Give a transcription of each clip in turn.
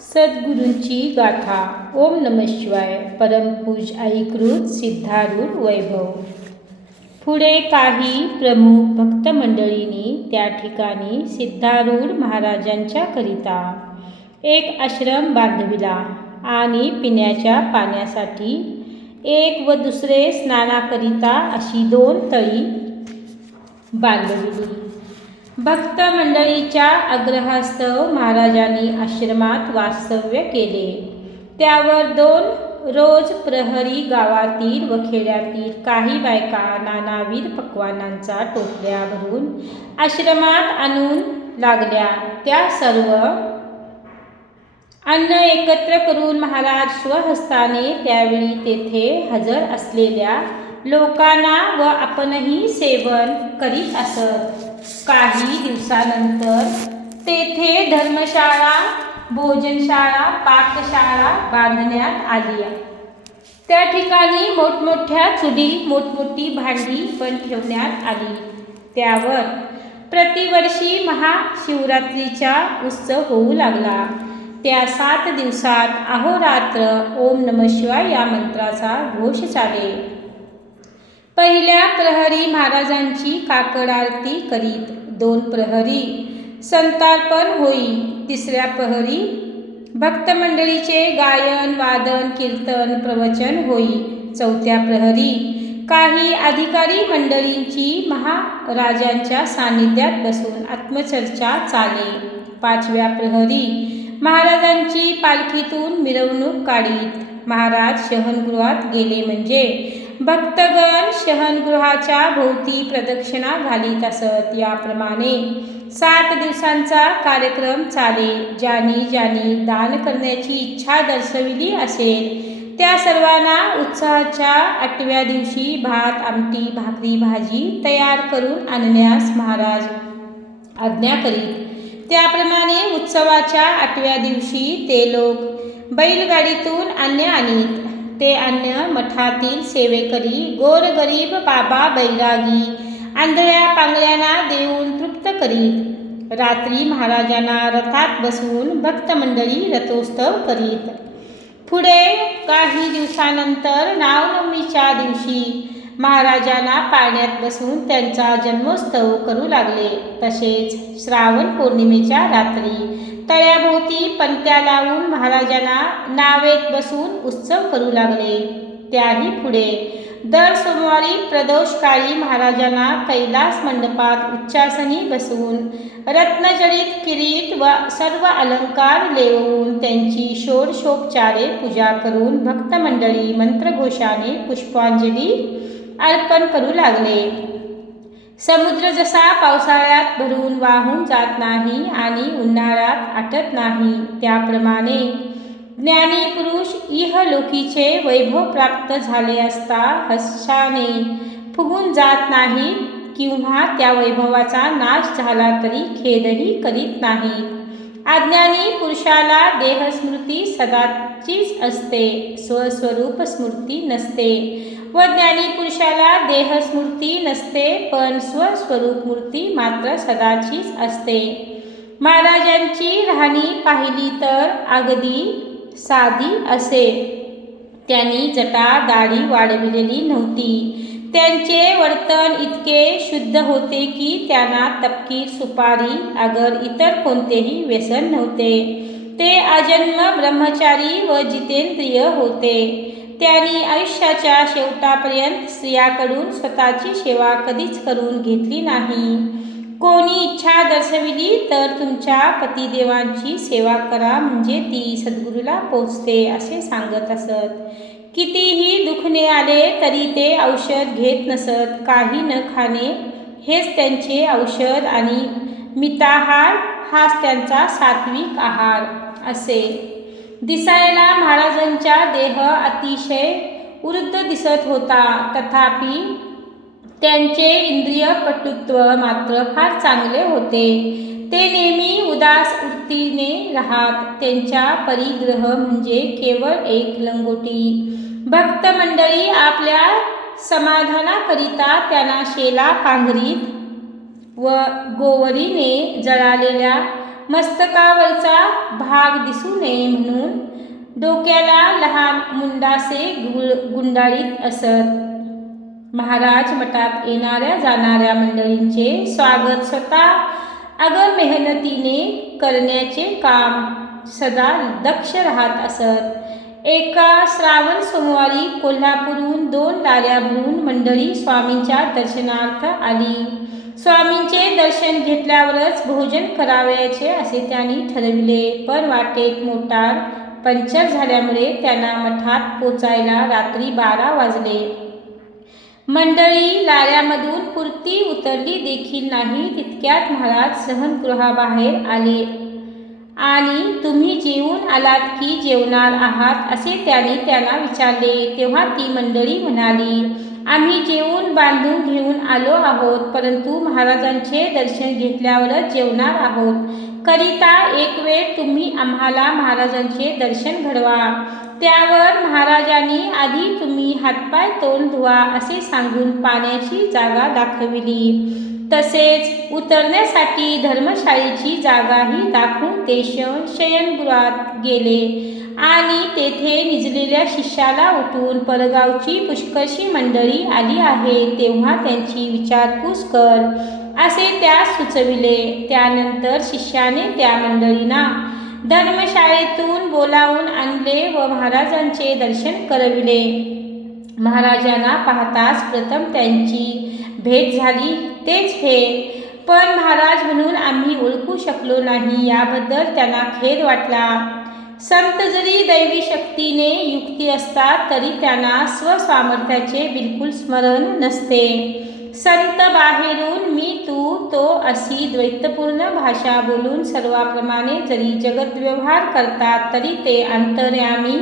सद्गुरूंची गाथा. ओम नम शिवाय. परमपूज ऐकृत सिद्धारूढ वैभव. पुढे काही प्रमुख भक्त मंडळींनी त्या ठिकाणी सिद्धारूढ महाराजांच्याकरिता एक आश्रम बांधविला आणि पिण्याच्या पाण्यासाठी एक व दुसरे स्नानाकरिता अशी दोन तळी बांधविली. भक्त मंडळीच्या आग्रहास्तव महाराजांनी आश्रमात वास्तव्य केले. त्यावर दोन रोज प्रहरी गावातील व खेड्यातील काही बायका नानाविध पक्वानांचा टोपल्या भरून आश्रमात आणून लागल्या. त्या सर्व अन्न एकत्र करून महाराज स्वहस्ताने त्यावेळी तेथे हजर असलेल्या लोकांना व आपणही सेवन करीत असत. काही दिवसानंतर तेथे धर्मशाळा भोजनशाळा पाकशाळा बांधण्यात आली. त्या ठिकाणी मोठमोठ्या चुली मोठमोठी भांडी पण ठेवण्यात आली. त्यावर प्रतिवर्षी महाशिवरात्रीचा उत्सव होऊ लागला. त्या सात दिवसात अहोरात्र ओम नम शिवाय या मंत्राचा घोष चाले. पहिल्या प्रहरी महाराजांची काकड आरती करीत दोन प्रहरी संतार्पण होई. तिसऱ्या प्रहरी भक्तमंडळीचे गायन वादन कीर्तन प्रवचन होई. चौथ्या प्रहरी काही अधिकारी मंडळींची महाराजांच्या सान्निध्यात बसून आत्मचर्चा चाले. पाचव्या प्रहरी महाराजांची पालखीतून मिरवणूक काढीत. महाराज शहनगृहात गेले म्हणजे भक्तगण शहनगृहाच्या भोवती प्रदक्षिणा घालीत असत. याप्रमाणे सात दिवसांचा कार्यक्रम चाले ज्यानी ज्यानी दान करण्याची इच्छा दर्शविली असेल त्या सर्वांना उत्साहाच्या आठव्या दिवशी भात आमटी भाकरी भाजी तयार करून आणण्यास महाराज आज्ञा करीत. त्याप्रमाणे उत्सवाच्या आठव्या दिवशी ते लोक बैलगाडीतून आणण्या आणीत ते अन्य मठातील सेवेकरी गोरगरीब बाबा बैरागी आंधळ्या पांगळ्यांना देऊन तृप्त करीत रात्री महाराजांना रथात बसवून भक्तमंडळी रथोत्सव करीत. पुढे काही दिवसानंतर नावनवमीच्या दिवशी महाराजांना पाळण्यात बसून त्यांचा जन्मोत्सव करू लागले. तसेच श्रावण पौर्णिमेच्या रात्री तळ्याभोवती पंत्या लावून महाराजांना नावेत बसून उत्सव करू लागले. त्याही पुढे दर सोमवारी प्रदोषकाळी महाराजांना कैलास मंडपात उच्चासनी बसवून रत्नजडित किरीट व सर्व अलंकार लेवून त्यांची षोडशोपचारे पूजा करून भक्तमंडळी मंत्रघोषाने पुष्पांजली अर्पण करू लागले. समुद्र जसा पावसाळ्यात भरून वाहून जात नाही आणि उन्हाळ्यात आटत नाही त्याप्रमाणे ज्ञानी पुरुष इहलोकीचे वैभव प्राप्त झाले असता हर्षाने फुगून जात नाही किंवा त्या वैभवाचा नाश झाला तरी खेदही करीत नाही अज्ञानी पुरुषाला देहस्मृती सदाचीच असते स्वस्वरूप स्मृती नसते. व ज्ञानी पुरुषाला देहस्मृती नसते पण स्वस्वरूप मूर्ती मात्र सदाचीच असते. महाराजांची राहणी पाहिली तर अगदी साधी असे. त्यांनी जटा दाढी वाढविलेली नव्हती. त्यांचे वर्तन इतके शुद्ध होते की त्यांना तपकीर सुपारी अगर इतर कोणतेही व्यसन नव्हते. ते अजन्म ब्रह्मचारी व जितेंद्रिय होते. त्यांनी आयुष्याच्या शेवटापर्यंत स्त्रियाकडून स्वतःची सेवा कधीच करून घेतली नाही. कोणी इच्छा दर्शविली तर तुमच्या पतिदेवांची सेवा करा म्हणजे ती सद्गुरूला पोचते असे सांगत असत. कितीही दुखणे आले तरी ते औषध घेत नसत काही न खाणे हेच त्यांचे औषध आणि मिताहार हाच त्यांचा सात्विक आहार असे. दिसायला महाराजांचा देह अतिशय वृद्ध दिसत होता तथापि त्यांचे इंद्रिय पटुत्व मात्र फार चांगले होते. ते नेहमी उदास वृत्तीने राहत त्यांच्या परिग्रह म्हणजे केवळ एक लंगोटी. भक्त मंडळी आपल्या समाधानाकरिता त्यांना शेला पांघरीत व गोवरीने जळालेल्या मस्तकावरचा भाग दिसू नये म्हणून डोक्याला लहान मुंडासे गुळ गुंडाळीत असत. महाराज मठात येणाऱ्या जाणाऱ्या मंडळींचे स्वागत स्वतः अगं मेहनतीने करण्याचे काम सदा दक्ष राहत असत. एका श्रावण सोमवारी कोल्हापूरहून दोन लाऱ्या भरून मंडळी स्वामींच्या दर्शनार्थ आली. स्वामींचे दर्शन घेतल्यावरच भोजन करावयाचे असे त्यांनी ठरविले. पण वाटेत मोटार पंचर झाल्यामुळे त्यांना मठात पोचायला रात्री बारा वाजले. मंडळी लाऱ्यामधून पुरती उतरली देखील नाही तितक्यात महाराज सहनगृहाबाहेर आले. आणि तुम्ही जेवून आलात की जेवणार आहात असे त्याने त्याला विचारले. तेव्हा ती मंडळी म्हणाली आम्ही जेवून बांधून घेऊन आलो आहोत परंतु महाराजांचे दर्शन घेतल्यावरच जेवणार आहोत. करिता एक वेळ तुम्ही आम्हाला महाराजांचे दर्शन घडवा. त्यावर महाराजांनी आधी तुम्ही हातपाय तोंड धुवा असे सांगून पाण्याची जागा दाखविली. तसेच उतरण्यासाठी धर्मशाळेची जागाही दाखवून ते शयनगृहात गेले आणि तेथे निजलेल्या शिष्याला उठून परगावची पुष्कळशी मंडळी आली आहे. तेव्हा त्यांची विचारपूस कर असे त्या सुचविले. त्यानंतर शिष्याने त्या मंडळींना धर्मशाळेतून बोलावून आणले व महाराजांचे दर्शन करविले. महाराजांना पाहताच प्रथम त्यांची भेट झाली. तेच हे. पण महाराज म्हणून आम्ही ओळखू शकलो नाही याबद्दल त्यांना खेद वाटला. संत जरी दैवी शक्तीने युक्ती असतात तरी त्यांना स्वसामर्थ्याचे बिलकुल स्मरण नसते. संत बाहेरून मी तू तो अशी द्वैतपूर्ण भाषा बोलून सर्वाप्रमाणे जरी जगत व्यवहार करतात तरी ते अंतर्यामी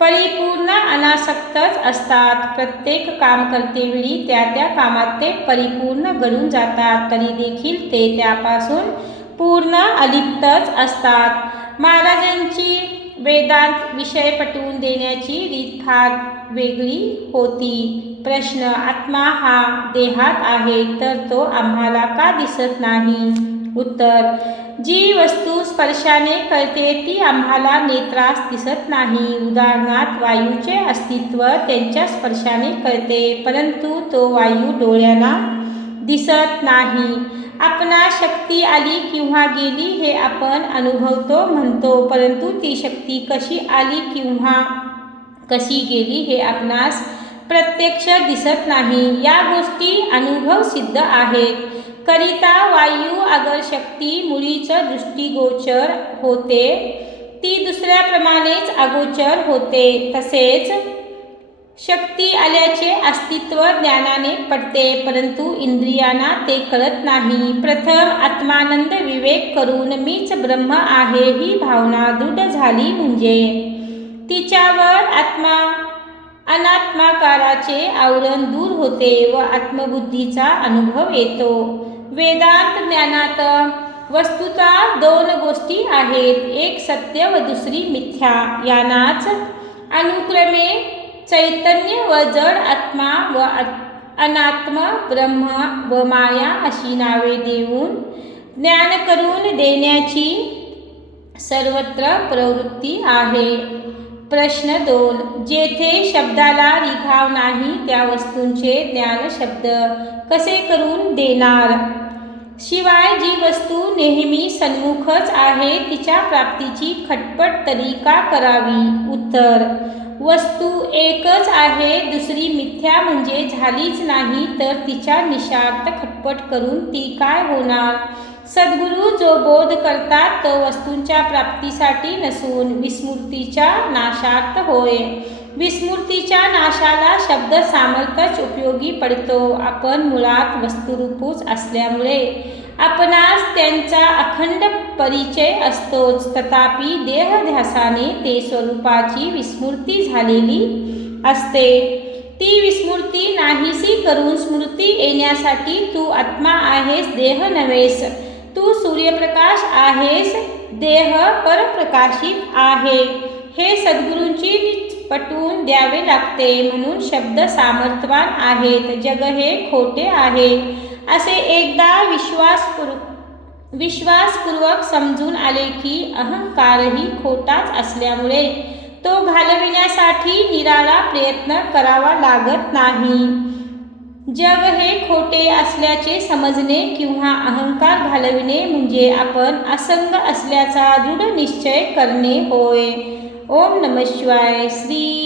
परिपूर्ण अनासक्तच असतात. प्रत्येक काम करतेवेळी त्या त्या कामात ते परिपूर्ण घडून जातात. तरी देखील ते त्यापासून पूर्ण अलिप्तच असतात. महाराजांची वेदांत विषय पटवून देण्याची रीत फार वेगळी होती. प्रश्न आत्मा हा देहात आहे तर तो आम्हाला का दिसत नाही? उत्तर. जी वस्तू स्पर्शाने कळते ती आम्हाला नेत्रास दिसत नाही. उदाहरणार्थ वायूचे अस्तित्व त्यांच्या स्पर्शाने कळते परंतु तो वायू डोळ्यांना दिसत नाही. आपणा शक्ती आली किंवा गेली हे आपण अनुभवतो म्हणतो परंतु ती शक्ती कशी आली किंवा कशी गेली हे आपणास प्रत्यक्ष दिसत नाही. या गोष्टी अनुभव सिद्ध आहेत. करिता वायू अगर शक्ती मुळीच दृष्टीगोचर होते. ती दुसऱ्याप्रमाणेच अगोचर होते. तसेच शक्ती आल्याचे अस्तित्व ज्ञानाने पडते परंतु इंद्रियांना ते कळत नाही. प्रथम आत्मानंद विवेक करून मीच ब्रह्म आहे ही भावना दृढ झाली म्हणजे तिच्यावर आत्मा अनात्माकाराचे आवरण दूर होते व आत्मबुद्धीचा अनुभव येतो. वेदांत ज्ञानात वस्तुता दोन गोष्टी आहेत. एक सत्य व दुसरी मिथ्या. यांनाच अनुक्रमे चैतन्य व जड आत्मा व अनात्म ब्रह्म व माया अशी नावे देऊन ज्ञान करून देण्याची सर्वत्र प्रवृत्ती आहे. प्रश्न दोन. जेथे शब्दाला रिघाव नाही त्या वस्तूंचे ज्ञान शब्द कसे करून देणार? शिवाय जी वस्तू नेहमी सन्मुखच आहे तिच्या प्राप्तीची खटपट तरी का करावी. उत्तर. वस्तू एकच आहे दुसरी मिथ्या म्हणजे झालीच नाही तर तिच्या निशार्थ खटपट करून ती काय होणार? सद्गुरू जो बोध करतात तो वस्तूंच्या प्राप्तीसाठी नसून विस्मृतीच्या नाशार्थ होय. विस्मृतीच्या नाशाला शब्द सामर्थ्यच उपयोगी पडतो. आपण मुळात वस्तुरूपूच असल्यामुळे आपणास त्यांचा अखंड परिचय असतोच. तथापि देहध्यासाने ते स्वरूपाची विस्मृती झालेली असते. ती विस्मृती नाहीसी करून स्मृती येण्यासाठी तू आत्मा आहेस देह नव्हेस. तू सूर्यप्रकाश आहेस देह परप्रकाशित आहे. हे सद्गुरूंची पटवून द्यावे लागते म्हणून शब्द सामर्थ्यवान आहेत. जग हे खोटे आहे. असे एकदा विश्वासपूर्व विश्वासपूर्वक समजून आले की अहंकारही खोटाच असल्यामुळे तो घालविण्यासाठी निराळा प्रयत्न करावा लागत नाही. जग हे खोटे असल्याचे समजणे किंवा अहंकार घालविणे म्हणजे आपण असंग असल्याचा दृढ निश्चय करणे होय. ओम नम शिवाय. श्री